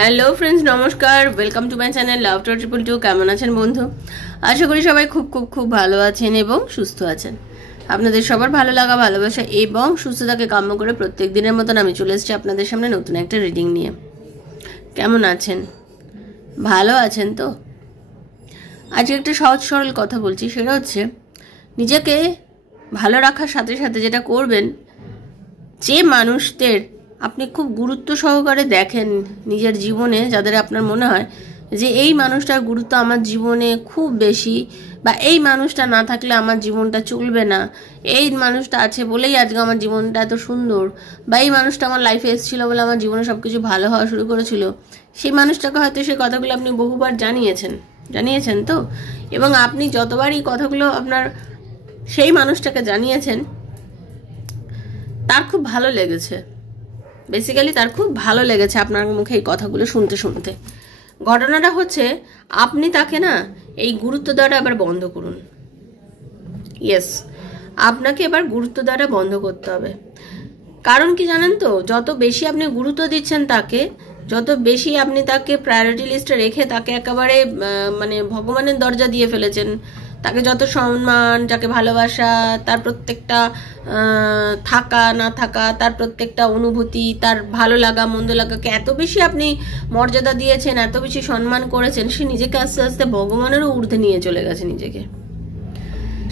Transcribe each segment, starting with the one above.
Hello friends, নমস্কার। Welcome to my channel love two 222। কেমন আছেন বন্ধু? আশা করি সবাই খুব খুব খুব ভালো আছেন এবং সুস্থ আছেন। আপনাদের সবার ভালো লাগা, ভালোবাসা এবং সুস্থতাকে কাম্য করে প্রত্যেক দিনের মতন আমি চলে এসেছি আপনাদের সামনে নতুন একটা রিডিং নিয়ে। কেমন আছেন? ভালো আছেন তো? আজকে একটা সহজ সরল কথা বলছি, সেটা হচ্ছে নিজেকে ভালো রাখার সাথে সাথে যেটা করবেন, যে মানুষদের আপনি খুব গুরুত্ব সহকারে দেখেন নিজের জীবনে, যাদের আপনার মনে হয় যে এই মানুষটার গুরুত্ব আমার জীবনে খুব বেশি, বা এই মানুষটা না থাকলে আমার জীবনটা চলবে না, এই মানুষটা আছে বলেই আজকে আমার জীবনটা এত সুন্দর, বা এই মানুষটা আমার লাইফে এসেছিলো বলে আমার জীবনে সব কিছু ভালো হওয়া শুরু করেছিল, সেই মানুষটাকে হয়তো সেই কথাগুলো আপনি বহুবার জানিয়েছেন তো। এবং আপনি যতবার এই কথাগুলো আপনার সেই মানুষটাকে জানিয়েছেন, তার খুব ভালো লেগেছে। বেসিক্যালি তার খুব ভালো লেগেছে আপনার মুখে এই কথাগুলো শুনতে শুনতে। ঘটনাটা হচ্ছে, আপনি তাকে না এই গুরুত্ব দেওয়াটা এবার বন্ধ করুন। ইয়েস, আপনাকে এবার গুরুত্ব দেওয়াটা বন্ধ করতে হবে। কারণ কি জানেন তো, যত বেশি আপনি গুরুত্ব দিচ্ছেন তাকে, যত বেশি আপনি তাকে প্রায়োরিটি লিস্টে রেখে তাকে একেবারে মানে ভগবানের দরজা দিয়ে ফেলেছেন, তাকে যত সম্মান, যাকে ভালোবাসা, তার প্রত্যেকটা থাকা না থাকা, তার প্রত্যেকটা অনুভূতি, তার ভালো লাগা মন্দ লাগাকে এত বেশি আপনি মর্যাদা দিয়েছেন, এত বেশি সম্মান করেছেন, সে নিজেকে আস্তে আস্তে ভগবানেরও ঊর্ধ্বে নিয়ে চলে গেছে নিজেকে।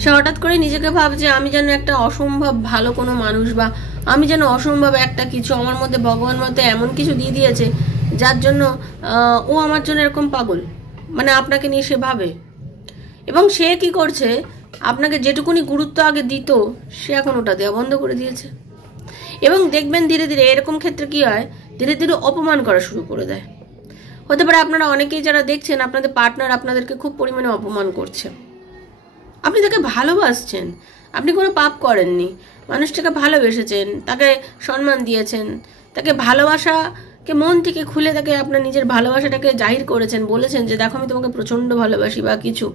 সে হঠাৎ করে নিজেকে ভাবছে আমি যেন একটা অসম্ভব ভালো কোনো মানুষ, বা আমি যেন অসম্ভব একটা কিছু, আমার মধ্যে ভগবান মধ্যে এমন কিছু দিয়ে দিয়েছে যার জন্য ও আমার জন্য এরকম পাগল, মানে আপনাকে নিয়ে সে ভাবে। এবং সে কি করছে, আপনাকে যেটুকুনি গুরুত্ব আগে দিত, সে এখন ওটা দেওয়া বন্ধ করে দিয়েছে। এবং দেখবেন ধীরে ধীরে এরকম ক্ষেত্রে কি হয়, ধীরে ধীরে অপমান করা শুরু করে দেয়। হতে পারে আপনারা অনেকেই যারা দেখছেন, আপনাদের পার্টনার আপনাদেরকে খুব পরিমাণে অপমান করছে। আপনি তাকে ভালোবাসছেন, আপনি কোনো পাপ করেননি, মানুষটাকে ভালোবেসেছেন, তাকে সম্মান দিয়েছেন, তাকে ভালোবাসাকে মন থেকে খুলে তাকে আপনার নিজের ভালোবাসাটাকে জাহির করেছেন, বলেছেন যে দেখো আমি তোমাকে প্রচন্ড ভালোবাসি বা কিছু।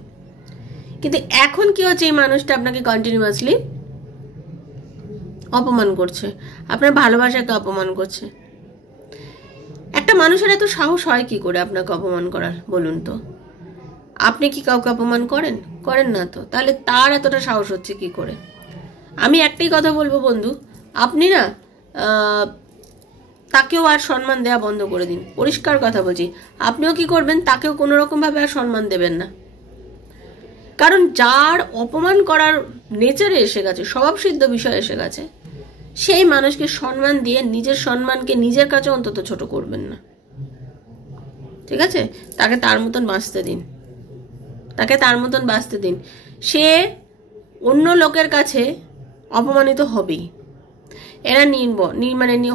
কিন্তু এখন কি হচ্ছে, এই মানুষটা আপনাকে কন্টিনিউয়াসলি অপমান করছে, আপনার ভালোবাসাকে অপমান করছে। একটা মানুষের এত সাহস হয় কি করে আপনাকে অপমান করার, বলুন তো? আপনি কি কাউকে অপমান করেন না তো, তাহলে তার এতটা সাহস হচ্ছে কি করে? আমি একটাই কথা বলবো বন্ধু, আপনি না তাকেও আর সম্মান দেওয়া বন্ধ করে দিন। পরিষ্কার কথা বলছি, আপনিও কি করবেন, তাকেও কোনো রকম ভাবে আর সম্মান দেবেন না। কারণ যার অপমান করার নেচারে এসে গেছে, স্বভাবসিদ্ধ বিষয় এসে গেছে, সেই মানুষকে সম্মান দিয়ে নিজের সম্মানকে নিজের কাছে অন্তত ছোট করবেন না। ঠিক আছে? তাকে তার মতন বাঁচতে দিন। সে অন্য লোকের কাছে অপমানিত হবেই, এরা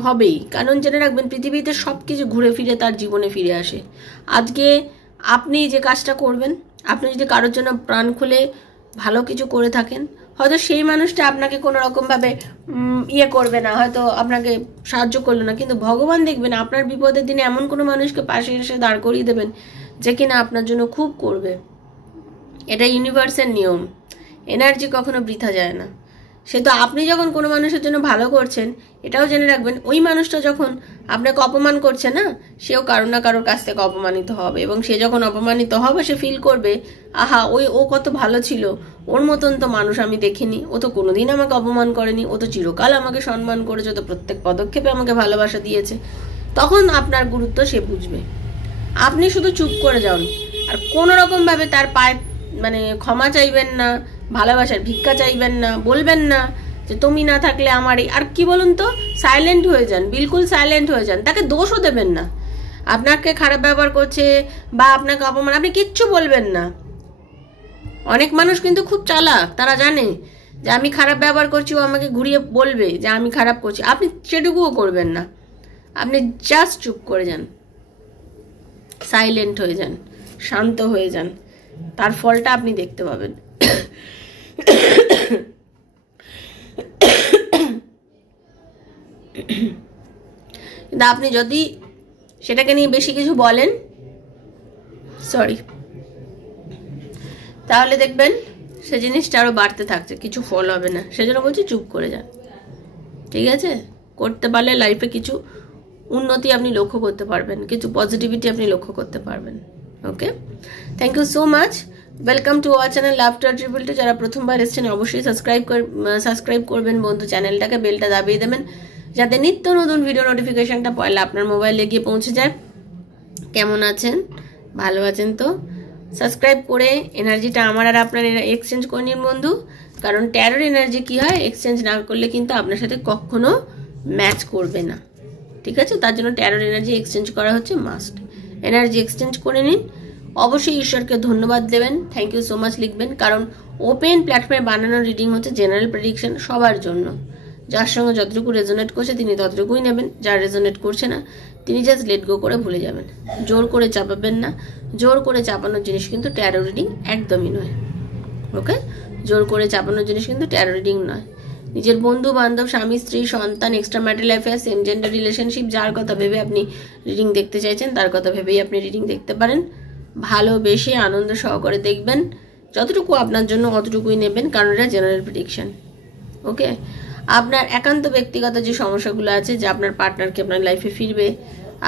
হবেই। কারণ জেনে রাখবেন, পৃথিবীতে সবকিছু ঘুরে ফিরে তার জীবনে ফিরে আসে। আজকে আপনি যে কাজটা করবেন, আপনি যদি কারোর জন্য প্রাণ খুলে ভালো কিছু করে থাকেন, হয়তো সেই মানুষটা আপনাকে কোনো রকমভাবে করবে না, হয়তো আপনাকে সাহায্য করলো না, কিন্তু ভগবান দেখবেন আপনার বিপদের দিনে এমন কোনো মানুষকে পাশে এসে দাঁড় করিয়ে দেবেন যে কিনা আপনার জন্য খুব করবে। এটা ইউনিভার্সের নিয়ম, এনার্জি কখনো বৃথা যায় না। সে তো আপনি যখন কোনো মানুষের জন্য ভালো করছেন, এটাও জেনে রাখবেন ওই মানুষটা যখন আপনাকে অপমান করছে না, সেও কারো না কারোর কাছ থেকে অপমানিত হবে। এবং সে যখন অপমানিত হবে, সে ফিল করবে আহা ও কত ভালো ছিল, ওর মতন তো মানুষ আমি দেখিনি, ও তো কোনোদিন আমাকে অপমান করেনি, ও তো চিরকাল আমাকে সম্মান করেছে, তো প্রত্যেক পদক্ষেপে আমাকে ভালোবাসা দিয়েছে। তখন আপনার গুরুত্ব সে বুঝবে। আপনি শুধু চুপ করে যান, আর কোনো রকম ভাবে তার পায়ে ক্ষমা চাইবেন না, ভালোবাসার ভিক্ষা চাইবেন না, বলবেন না যে তুমি না থাকলে আমার আর কি, বলুন তো? সাইলেন্ট হয়ে যান, বিলকুল সাইলেন্ট হয়ে যান। তাকে দোষও দেবেন না, আপনাকে খারাপ ব্যবহার করছে বা আপনাকে অপমান, আপনি কিচ্ছু বলবেন না। অনেক মানুষ কিন্তু খুব চালাক, তারা জানে যে আমি খারাপ ব্যবহার করছি, ও আমাকে ঘুরিয়ে বলবে যে আমি খারাপ করছি। আপনি সেটুকুও করবেন না, আপনি জাস্ট চুপ করে যান, সাইলেন্ট হয়ে যান, শান্ত হয়ে যান, তার ফলটা আপনি দেখতে পাবেন। কিন্তু আপনি যদি সেটাকে নিয়ে বেশি কিছু বলেন, তাহলে দেখবেন সে জিনিসটা আরো বাড়তে থাকছে, কিছু ফল হবে না। সেজন্য বলছি চুপ করে যান, ঠিক আছে? করতে পারলে লাইফে কিছু উন্নতি আপনি লক্ষ্য করতে পারবেন, কিছু পজিটিভিটি আপনি লক্ষ্য করতে পারবেন। Okay, thank you so much. Welcome to our channel love to triple two. যারা প্রথমবার এসেছেন অবশ্যই সাবস্ক্রাইব করবেন বন্ধু, চ্যানেলটাকে বেলটা দাবিয়ে দেবেন যাতে নিত্য নতুন ভিডিও নোটিফিকেশনটা পয়লা আপনার মোবাইলে গিয়ে পৌঁছে যায়। কেমন আছেন? ভালো আছেন তো? সাবস্ক্রাইব করে এনার্জিটা আমার আর আপনার এক্সচেঞ্জ করে নিন বন্ধু, কারণ ট্যারোর এনার্জি কি হয়, এক্সচেঞ্জ না করলে কিন্তু আপনার সাথে কখনো ম্যাচ করবে না। ঠিক আছে, তার জন্য ট্যারোর এনার্জি এক্সচেঞ্জ করা হচ্ছে মাস্ট। এনার্জি এক্সচেঞ্জ করে নিন, অবশ্যই ঈশ্বরকে ধন্যবাদ দেবেন, থ্যাংক ইউ সো মাচ লিখবেন, কারণ ওপেন প্ল্যাটফর্মে বানানো রিডিং হচ্ছে জেনারেল প্রেডিকশন সবার জন্য। যার সঙ্গে যতটুকু রেজোনেট করছে তিনি ততটুকুই নেবেন, যার রেজোনেট করছে না তিনি জাস্ট লেট গো করে ভুলে যাবেন। জোর করে চাপাবেন না, জোর করে চাপানোর জিনিস কিন্তু ট্যারো রিডিং একদমই নয়। ওকে, জোর করে চাপানোর জিনিস কিন্তু ট্যারো রিডিং নয়। নিজের বন্ধু বান্ধব, স্বামী স্ত্রী, সন্তান, extra marital affair, same gender relationship, যার কথা ভেবে আপনি রিডিং দেখতে চাইছেন তার কথা ভেবেই আপনি রিডিং দেখতে পারেন। ভালোবেসে আনন্দ সহকারে দেখবেন, যতটুকু আপনার জন্য অতটুকুই নেবেন, কারণ এটা জেনারেল প্রেডিকশন। ওকে, আপনার একান্ত ব্যক্তিগত যে সমস্যাগুলো আছে, যে আপনার পার্টনারকে আপনার লাইফে ফিরবে,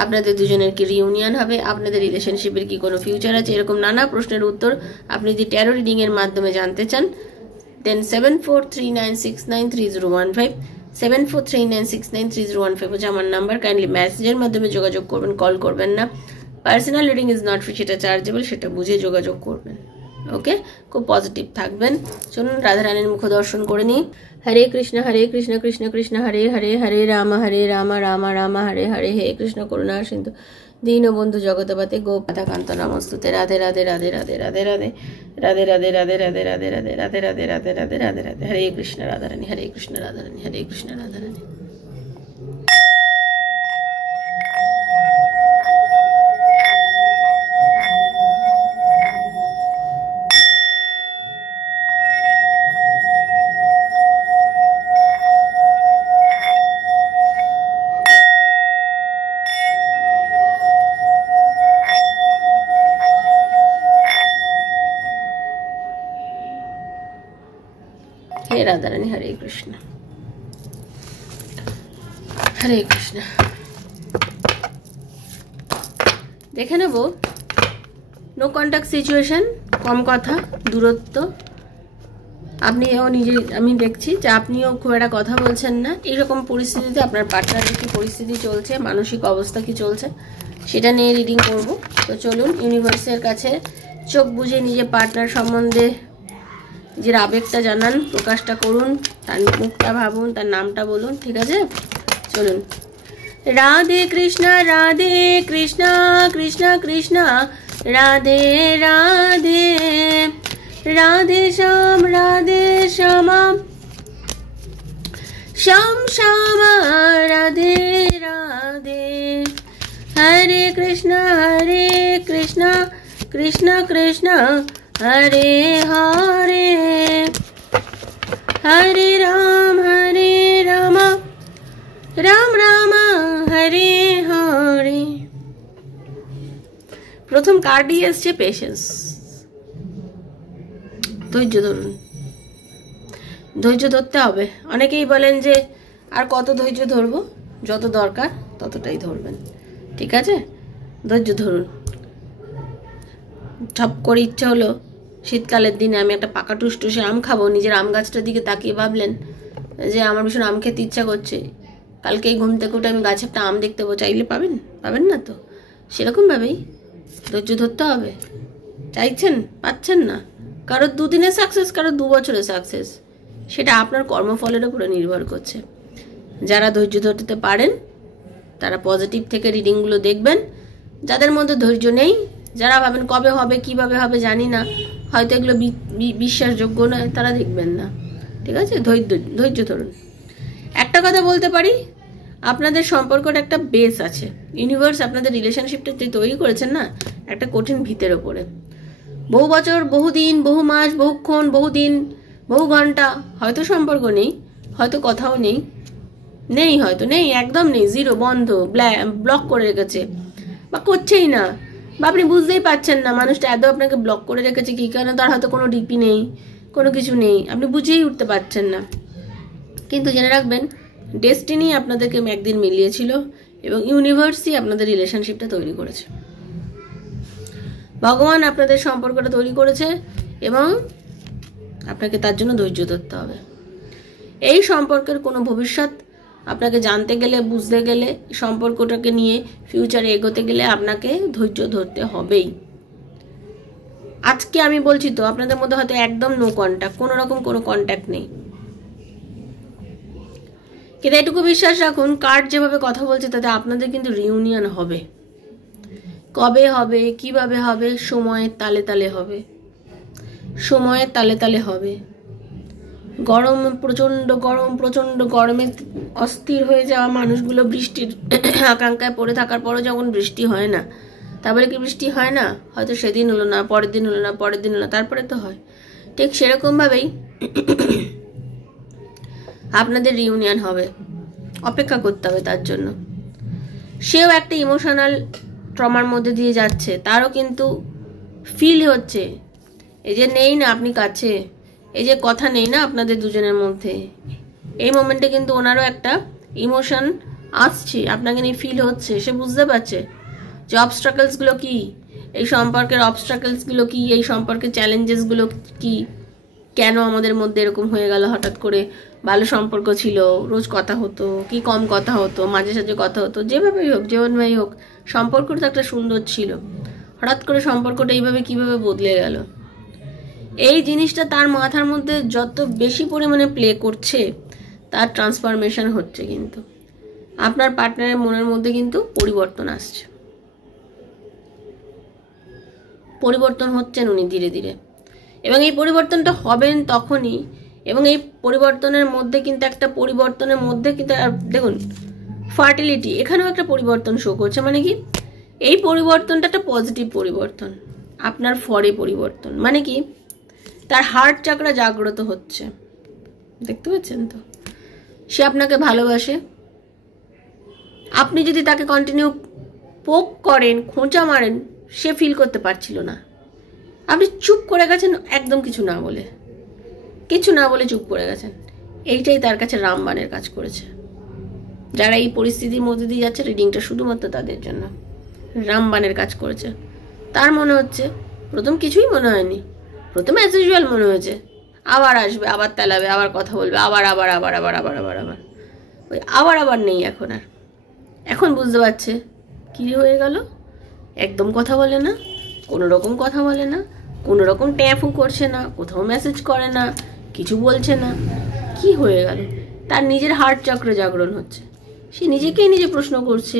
আপনাদের দুজনের কি রিউনিয়ন হবে, আপনাদের রিলেশনশিপের কি কোনো ফিউচার আছে, এরকম নানা প্রশ্নের উত্তর আপনি যদি ট্যারো রিডিং এর মাধ্যমে জানতে চান, দেন 7439693015 7439693015 হচ্ছে আমার নাম্বার। কাইন্ডলি মেসেজের মাধ্যমে যোগাযোগ করবেন, কল করবেন না। Personal reading is not free, সেটা চার্জেবল, সেটা বুঝে যোগাযোগ করবেন। ওকে, খুব পজিটিভ থাকবেন। চলুন রাধারানীর মুখ দর্শন করে নিই। হরে কৃষ্ণ কৃষ্ণ কৃষ্ণ হরে হরে, হরে রাম রাম রাম হরে হরে, হে কৃষ্ণ করুণা সিন্ধু দীনবন্ধু জগৎপতে গোপাদাকান্ত নমস্তুতে। রাধে রাধে রাধে রাধে রাধে রাধে রাধে রাধে রাধে রাধে রাধে রাধে রাধে রাধে রাধে রাধে রাধে রাধে। হরে কৃষ্ণ রাধারানী, হরে কৃষ্ণ রাধারানী, হরে কৃষ্ণ রাধারানী। হে রাধারানী, হরে কৃষ্ণ হরে কৃষ্ণ। দেখে নেব নো কন্ট্যাক্ট সিচুয়েশন, কম কথা, দূরত্ব। আপনিও নিজে, আমি দেখছি যে আপনিও খুব একটা কথা বলছেন না। এইরকম পরিস্থিতিতে আপনার পার্টনারের কি পরিস্থিতি চলছে, মানসিক অবস্থা কি চলছে, সেটা নিয়ে রিডিং করব। তো চলুন ইউনিভার্সের কাছে চোখ বুঝে নিজের পার্টনার সম্বন্ধে নিজের আবেগটা জানান, প্রকাশটা করুন, তার মুখটা ভাবুন, তার নামটা বলুন। ঠিক আছে, চলুন। রাধে কৃষ্ণ কৃষ্ণ কৃষ্ণ রাধে রাধে, রাধে শ্যাম শ্যাম শ্যাম রাধে রাধে, হরে কৃষ্ণ কৃষ্ণ কৃষ্ণ হরে হরে, হরে রাম রাম রাম হরে হরে। প্রথম কার্ডই এসছে পেশেন্স। ধৈর্য ধরুন, ধৈর্য ধরতে হবে। অনেকেই বলেন যে আর কত ধৈর্য ধরবো, যত দরকার ততটাই ধরবেন। ঠিক আছে, ধৈর্য ধরুন। ঠপ করে ইচ্ছা হলো শীতকালের দিনে আমি একটা পাকা টুসটুসে আম খাবো, নিজের আম গাছটার দিকে তাকিয়ে ভাবলেন যে আমার ভীষণ আম খেতে ইচ্ছা করছে, কালকেই ঘুম থেকে উঠে আমি গাছে একটা আম দেখতে পাবো, চাইলে পাবেন না তো। সেরকমভাবেই ধৈর্য ধরতে হবে। চাইছেন, পাচ্ছেন না, কারো 2 দিনের সাকসেস, কারো 2 বছরের সাকসেস, সেটা আপনার কর্মফলের উপরে নির্ভর করছে। যারা ধৈর্য ধরতে পারেন তারা পজিটিভ থেকে রিডিংগুলো দেখবেন। যাদের মধ্যে ধৈর্য নেই, যারা ভাবেন কবে হবে, কিভাবে হবে জানি না, হয়তো এগুলো বিশ্বাসযোগ্য নয়, তারা দেখবেন না। ঠিক আছে, ধৈর্য ধরুন। একটা কথা বলতে পারি, আপনাদের সম্পর্কটা একটা বেস আছে। ইউনিভার্স আপনাদের রিলেশনশিপটা যে তৈরি করেছেন না, একটা কঠিন ভিতের ওপরে। বহু বছর, বহু দিন, বহু মাস, বহুক্ষণ, বহু দিন, বহু ঘন্টা হয়তো সম্পর্ক নেই, হয়তো কথাও নেই, হয়তো নেই, একদম নেই, জিরো, বন্ধ, ব্লক করে রেখেছে বা করছেই না, বা আপনি বুঝতেই পারছেন না মানুষটা এত আপনাকে ব্লক করে রেখেছে কি কারণে। তার হয়তো কোনো ডিপি নেই, কোনো কিছু নেই, আপনি বুঝেই উঠতে পারছেন না। কিন্তু জেনে রাখবেন, ডেস্টিনি আপনাদেরকে একদিন মিলিয়েছিল এবং ইউনিভার্সই আপনাদের রিলেশনশিপটা তৈরি করেছে, ভগবান আপনাদের সম্পর্কটা তৈরি করেছে এবং আপনাকে তার জন্য ধৈর্য ধরতে হবে। এই সম্পর্কের কোনো ভবিষ্যৎ আপনাকে জানতে গেলে, বুঝতে গেলে, সম্পর্কটাকে নিয়ে ফিউচারে এগোতে গেলে আপনাকে ধৈর্য ধরতে হবেই। আজকে আমি বলছি তো, আপনাদের মধ্যে হয়তো একদম নো কন্ট্যাক্ট, কোনো রকম কোনো কন্ট্যাক্ট নেই, কিন্তু এটুকু বিশ্বাস রাখুন, কার্ড যেভাবে কথা বলছে তাতে আপনাদের কিন্তু রিউনিয়ন হবে। কবে হবে, কিভাবে হবে, সময়ের তালে তালে হবে, সময়ের তালে তালে হবে। গরম, প্রচন্ড গরমে অস্থির হয়ে যাওয়া মানুষগুলো বৃষ্টির আকাঙ্ক্ষায় পড়ে থাকার পরও যখন বৃষ্টি হয় না, তারপরে কি বৃষ্টি হয় না? হয়তো সেদিন হলো না, পরের দিন হলো না, পরের দিন হলো না, তারপরে তো হয়। ঠিক সেরকমভাবেই আপনাদের রিউনিয়ন হবে, অপেক্ষা করতে হবে তার জন্য। সেও একটা ইমোশনাল ট্রমার মধ্যে দিয়ে যাচ্ছে, তারও কিন্তু ফিল হচ্ছে, এই যে নেই না আপনি কাছে, এই যে কথা নেই না আপনাদের দুজনের মধ্যে, এই মোমেন্টে কিন্তু ওনারও একটা ইমোশন আসছে, আপনাকে নিয়ে ফিল হচ্ছে। সে বুঝতে পারছে যে অবস্ট্রাকলসগুলো কি, এই সম্পর্কের অবস্ট্রাকলসগুলো কি, এই সম্পর্কের চ্যালেঞ্জেসগুলো কি, কেন আমাদের মধ্যে এরকম হয়ে গেল হঠাৎ করে। ভালো সম্পর্ক ছিল, রোজ কথা হতো কি কম কথা হতো, মাঝে সাঝে কথা হতো, যেভাবেই হোক, যেভাবেই হোক সম্পর্কটা তো একটা সুন্দর ছিল, হঠাৎ করে সম্পর্কটা এইভাবে কিভাবে বদলে গেল। এই জিনিসটা তার মাথার মধ্যে যত বেশি পরিমাণে প্লে করছে, তার ট্রান্সফরমেশন হচ্ছে, কিন্তু আপনার পার্টনারের মনের মধ্যে কিন্তু পরিবর্তন আসছে, পরিবর্তন হচ্ছেন উনি ধীরে ধীরে, এবং এই পরিবর্তনটা হবেন তখনই। এবং এই পরিবর্তনের মধ্যে কিন্তু একটা পরিবর্তনের মধ্যে কিন্তু দেখুন ফার্টিলিটি, এখানেও একটা পরিবর্তন শো করছে, মানে কি এই পরিবর্তনটা একটা পজিটিভ পরিবর্তন, আপনার ফরে পরিবর্তন, মানে কি তার হার্ট চাকরা জাগ্রত হচ্ছে, দেখতে পাচ্ছেন তো। সে আপনাকে ভালোবাসে, আপনি যদি তাকে কন্টিনিউ পোক করেন, খোঁচা মারেন, সে ফিল করতে পারছিল না, আপনি চুপ করে গেছেন, একদম কিছু না বলে চুপ করে গেছেন। এইটাই তার কাছে রামবাণের কাজ করেছে। যারা এই পরিস্থিতির মধ্যে দিয়ে যাচ্ছে, রিডিংটা শুধুমাত্র তাদের জন্য রামবাণের কাজ করেছে। তার মনে হচ্ছে প্রথম কিছুই মনে হয়নি, প্রথমে অ্যাজ ইউজুয়াল মনে হয়েছে, আবার আসবে, আবার তেলাবে, আবার কথা বলবে, আবার আবার আবার আবার আবার আবার আবার ওই আবার নেই এখন আর। এখন বুঝতে পারছে কি হয়ে গেল, একদম কথা বলে না, কোনো রকম কথা বলে না, কোনো রকম ট্যাপও করছে না, কোথাও মেসেজ করে না, কিছু বলছে না, কি হয়ে গেল। তার নিজের হার্ট চক্রে জাগরণ হচ্ছে, সে নিজেকেই নিজে প্রশ্ন করছে,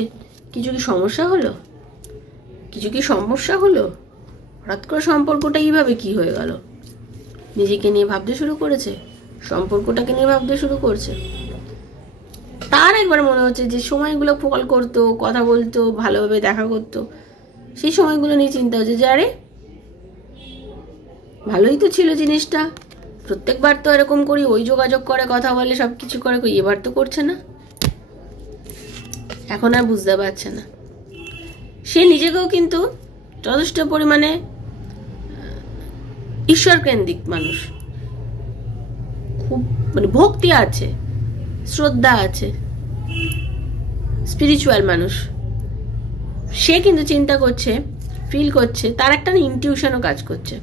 কিছু কি সমস্যা হলো, হঠাৎ করে সম্পর্কটা এইভাবে কি হয়ে গেল। নিজেকে নিয়ে ভাবতে শুরু করেছে, সম্পর্কটাকে নিয়ে ভাবতে শুরু করছে। তার একবার মনে হচ্ছে যে সময়গুলো কল করতো, কথা বলতো, ভালোভাবে দেখা করতো, সেই সময়গুলো নিয়ে চিন্তা হচ্ছে যে আরে ভালোই তো ছিল জিনিসটা, প্রত্যেকবার তো এরকম করি, ওই যোগাযোগ করে, কথা বলে, সবকিছু করে, এবার তো করছে না। এখন আর বুঝতে পারছে না। সে নিজেকেও কিন্তু যথেষ্ট পরিমাণে ঈশ্বর কেন্দ্রিক মানুষ, খুব মানে ভক্তি আছে, শ্রদ্ধা আছে, স্পিরিচুয়াল মানুষ। সে কিন্তু চিন্তা করছে, ফিল করছে, তার একটা ইনটিউশনও কাজ করছে,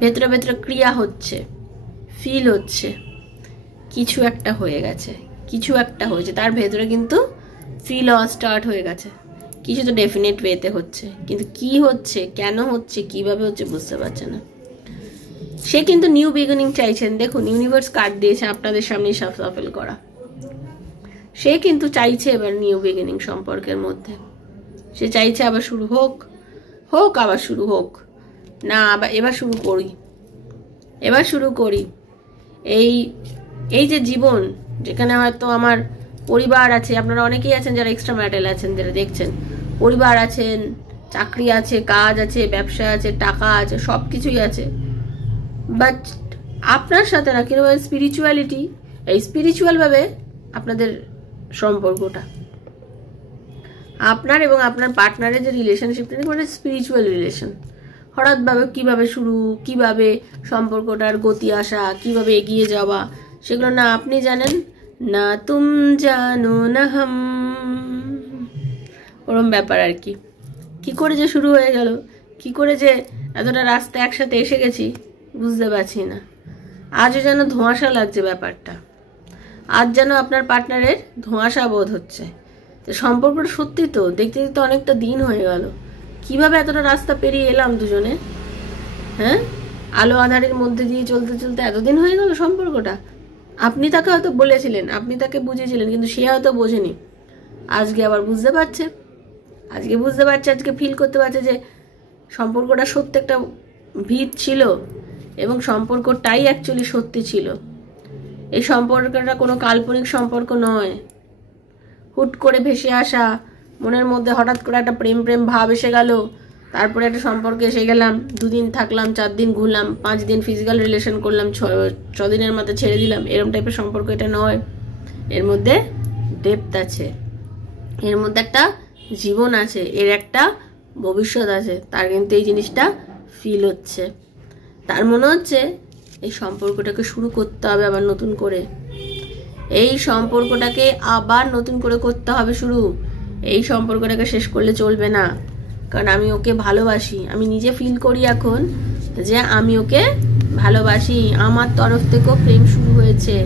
ভেতরে ভেতরে ক্রিয়া হচ্ছে, ফিল হচ্ছে কিছু একটা হয়ে গেছে, কিছু একটা হয়েছে তার ভেতরে, কিন্তু ফিল হওয়া স্টার্ট হয়ে গেছে। কিছু তো ডেফিনেট ওয়েতে হচ্ছে, কিন্তু কি হচ্ছে, কেন হচ্ছে, কিভাবে হচ্ছে বুঝতে পারছে না। সে কিন্তু নিউ বিগিনিং চাইছেন। দেখুন ইউনিভার্স কার্ড দিয়েছে আপনাদের সামনে সাফল করা। সে কিন্তু চাইছে এবার নিউ বিগিনিং সম্পর্কের মধ্যে, সে চাইছে আবার শুরু হোক, আবার শুরু হোক না, এবার শুরু করি এই যে জীবন, যেখানে হয়তো আমার পরিবার আছে, আপনারা অনেকেই আছেন যারা এক্সট্রা ম্যারিটাল আছেন, যারা দেখছেন, পরিবার আছেন, চাকরি আছে, কাজ আছে, ব্যবসা আছে, টাকা আছে, সব কিছুই আছে, বাট আপনার সাথে না, কিন্তু স্পিরিচুয়ালিটি, এই স্পিরিচুয়ালভাবে আপনাদের সম্পর্কটা, আপনার এবং আপনার পার্টনারের যে রিলেশনশিপটা, মানে স্পিরিচুয়াল রিলেশন, হঠাৎভাবে কিভাবে শুরু, কিভাবে সম্পর্কটার গতি আসা, কিভাবে এগিয়ে যাওয়া, সেগুলো না আপনি জানেন, না তুম জানো না হাম। ওরম ব্যাপার আর কি। কি করে যে শুরু হয়ে গেল, কি করে যে এতটা রাস্তা একসাথে এসে গেছি বুঝতে পারছি না। আজও যেন ধোঁয়াশা লাগছে ব্যাপারটা, আজ যেন আপনার পার্টনারের ধোঁয়াশা বোধ হচ্ছে। তো সম্পর্কটা সত্যি তো দেখতে দেখতে অনেকটা দিন হয়ে গেল, কিভাবে এতটা রাস্তা পেরিয়ে এলাম দুজনে। হ্যাঁ, আলো আঁধারের মধ্যে দিয়ে চলতে চলতে এতদিন হয়ে গেল সম্পর্কটা। আপনি তাকে হয়তো বলেছিলেন, আপনি তাকে বুঝিয়েছিলেন, কিন্তু সে হয়তো বোঝেনি। আজকে আবার বুঝতে পারছে, আজকে ফিল করতে পারছে যে সম্পর্কটা সত্যি একটা ভিত ছিল এবং সম্পর্কটাই অ্যাকচুয়ালি সত্যি ছিল। এই সম্পর্কটা কোনো কাল্পনিক সম্পর্ক নয়। হুট করে ভেসে আসা মনের মধ্যে হঠাৎ করে একটা প্রেম প্রেম ভাব এসে গেল, তারপরে একটা সম্পর্কে এসে গেলাম, 2 দিন থাকলাম, 4 দিন ঘুরলাম, 5 দিন ফিজিক্যাল রিলেশন করলাম, 6 দিনের মাথায় ছেড়ে দিলাম, এরকম টাইপের সম্পর্ক এটা নয়। এর মধ্যে ডেপথ আছে, এর মধ্যে একটা জীবন আছে, এর একটা ভবিষ্যৎ আছে। তার কিন্তু এই জিনিসটা ফিল হচ্ছে। তার মনে হচ্ছে এই সম্পর্কটাকে শুরু করতে হবে আবার নতুন করে, এই সম্পর্কটাকে আবার নতুন করে করতে হবে শুরু। এই সম্পর্কটাকে শেষ করলে চলবে না, কারণ আমি ওকে ভালোবাসি। আমি নিজে ফিল করি এখন যে আমি ওকে ভালোবাসি। আমার তরফ থেকেও প্রেম শুরু হয়েছে,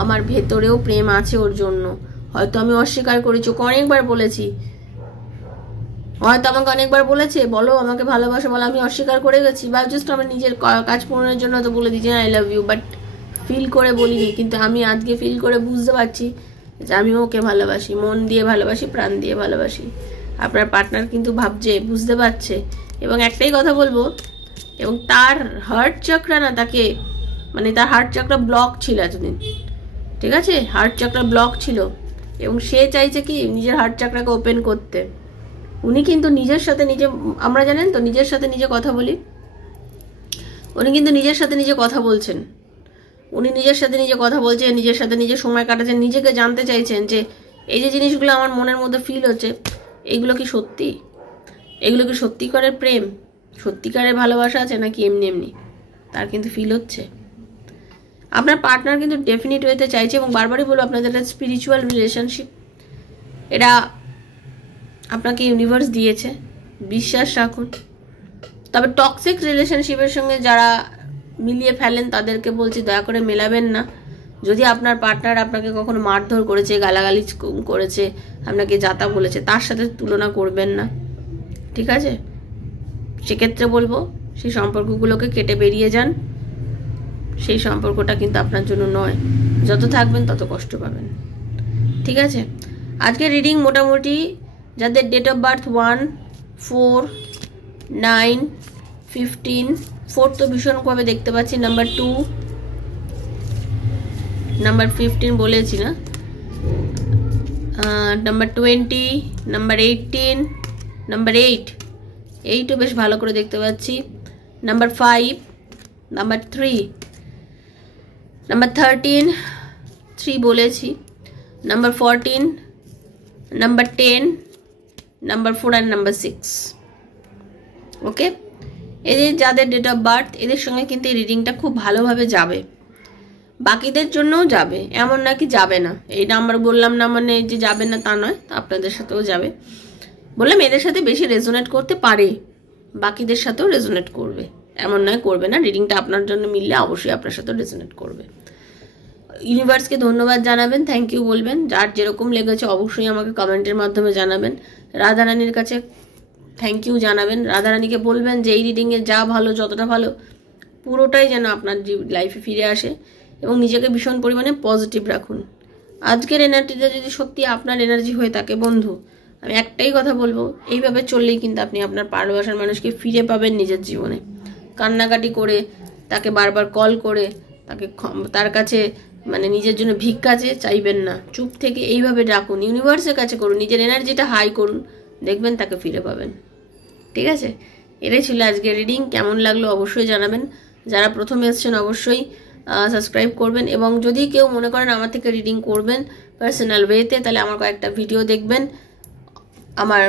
আমার ভেতরেও প্রেম আছে ওর জন্য। হয়তো আমি অস্বীকার করেছি, ওকে অনেকবার বলেছি, হয়তো আমাকে অনেকবার বলেছে বলো আমাকে ভালোবাসো, বলো, আমি অস্বীকার করে গেছি, বা জাস্ট আমার নিজের কাজ পূরণের জন্য তো বলে দিয়েছি I love you, but feel করে বলিনি। কিন্তু আমি আজকে ফিল করে বুঝতে পারছি যে আমি ওকে ভালোবাসি, মন দিয়ে ভালোবাসি, প্রাণ দিয়ে ভালোবাসি। আপনার পার্টনার কিন্তু ভাবছে, বুঝতে পারছে। এবং একটাই কথা বলবো, এবং তার হার্ট চক্রা না, তাকে মানে তার হার্ট চক্রা ব্লক ছিল এতদিন, ঠিক আছে, হার্ট চক্রা ব্লক ছিল, এবং সে চাইছে কি নিজের হার্ট চক্রাকে ওপেন করতে। উনি কিন্তু নিজের সাথে নিজে, আমরা জানেন তো নিজের সাথে নিজে কথা বলি, উনি কিন্তু নিজের সাথে নিজে কথা বলছেন। উনি নিজের সাথে নিজে কথা বলছেন, নিজের সাথে নিজে সময় কাটাচ্ছেন, নিজেকে জানতে চাইছেন যে এই যে জিনিসগুলো আমার মনের মধ্যে ফিল হচ্ছে, এইগুলো কি সত্যি, এগুলো কি সত্যিকারের প্রেম, সত্যিকারের ভালোবাসা আছে নাকি এমনি এমনি। তার কিন্তু ফিল হচ্ছে। আপনার পার্টনার কিন্তু ডেফিনিট ওয়েতে চাইছে, এবং বারবারই বলবো আপনাদের একটা স্পিরিচুয়াল রিলেশনশিপ, এটা আপনাকে ইউনিভার্স দিয়েছে, বিশ্বাস রাখুন। তবে টক্সিক রিলেশনশিপের সঙ্গে যারা মিলিয়ে ফেলেন তাদেরকে বলছি দয়া করে মেলাবেন না। যদি আপনার পার্টনার আপনাকে কখনো মারধর করেছে, গালাগালি করেছে, আপনাকে যাতা বলেছে, তার সাথে তুলনা করবেন না, ঠিক আছে। সেক্ষেত্রে বলবো সেই সম্পর্কগুলোকে কেটে বেরিয়ে যান। সেই সম্পর্কটা কিন্তু আপনার জন্য নয়, যত থাকবেন তত কষ্ট পাবেন, ঠিক আছে। আজকে রিডিং মোটামুটি যাদের ডেট অফ বার্থ 1, 4, 9, 15, 4 তো ভীষণভাবে দেখতে পাচ্ছি, নাম্বার 2, নাম্বার 15 বলেছি না, নাম্বার 20, নাম্বার 18, নাম্বার 8ও বেশ ভালো করে দেখতে পাচ্ছি, নাম্বার 5, নাম্বার 3, নাম্বার 13, 3 বলেছি, নাম্বার 14, নাম্বার 10, নাম্বার 4 আর নাম্বার 6। ওকে, এদের যাদের ডেট অফ বার্থ, এদের সঙ্গে কিন্তু এই রিডিংটা খুব ভালোভাবে যাবে, বাকিদের জন্যও যাবে, এমন নাকি যাবে না। এই নাম্বার বললাম না মানে যে যাবে না তা নয়, আপনাদের সাথেও যাবে। বললাম এদের সাথে বেশি রেজোনেট করতে পারে, বাকিদের সাথেও রেজোনেট করবে, এমন নয় করবে না। রিডিংটা আপনার জন্য মিললে অবশ্যই আপনার সাথেও রেজোনেট করবে। ইউনিভার্সকে ধন্যবাদ জানাবেন, থ্যাংক ইউ বলবেন, যার যেরকম লেগেছে অবশ্যই আমাকে কমেন্টের মাধ্যমে জানাবেন। রাধারানীর কাছে থ্যাংক ইউ জানাবেন, রাধারানীকে বলবেন যে এই রিডিংয়ে যা ভালো, যতটা ভালো পুরোটাই যেন আপনার লাইফে ফিরে আসে, এবং নিজেকে ভীষণ পরিমাণে পজিটিভ রাখুন। আজকের এনার্জিটা যদি সত্যি আপনার এনার্জি হয়ে থাকে বন্ধু, আমি একটাই কথা বলবো, এইভাবে চললেই কিন্তু আপনি আপনার ভালোবাসার মানুষকে ফিরে পাবেন নিজের জীবনে। কান্নাকাটি করে, তাকে বারবার কল করে, তার কাছে মানে নিজের জন্য ভিক্ষা চাইবেন না, চুপ থেকে এইভাবে ডাকুন, ইউনিভার্সের কাছে করুন, নিজের এনার্জিটা হাই করুন, দেখবেন তাকে ফিরে পাবেন, ঠিক আছে। এটাই ছিল আজকের রিডিং। কেমন লাগলো অবশ্যই জানাবেন। যারা প্রথমে এসেছেন অবশ্যই সাবস্ক্রাইব করবেন, এবং যদি কেউ মনে করেন আমার থেকে রিডিং করবেন পার্সোনাল ওয়েতে, তাহলে আমার কয়েকটা ভিডিও দেখবেন, আমার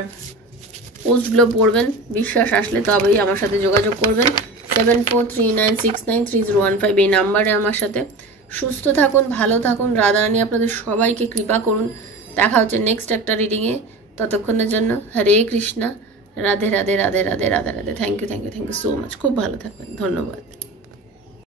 পোস্টগুলো পড়বেন, বিশ্বাস আসলে তবেই আমার সাথে যোগাযোগ করবেন। 7439693015 এই নাম্বারে আমার সাথে। সুস্থ থাকুন, ভালো থাকুন, রাধারানী আপনাদের সবাইকে কৃপা করুন। দেখা হচ্ছে নেক্সট একটা রিডিংয়ে। ততক্ষণের জন্য Hare Krishna, Radhe Radhe Radhe Radhe Radhe Radhe. Thank you so much. খুব ভালো থাকবেন, ধন্যবাদ।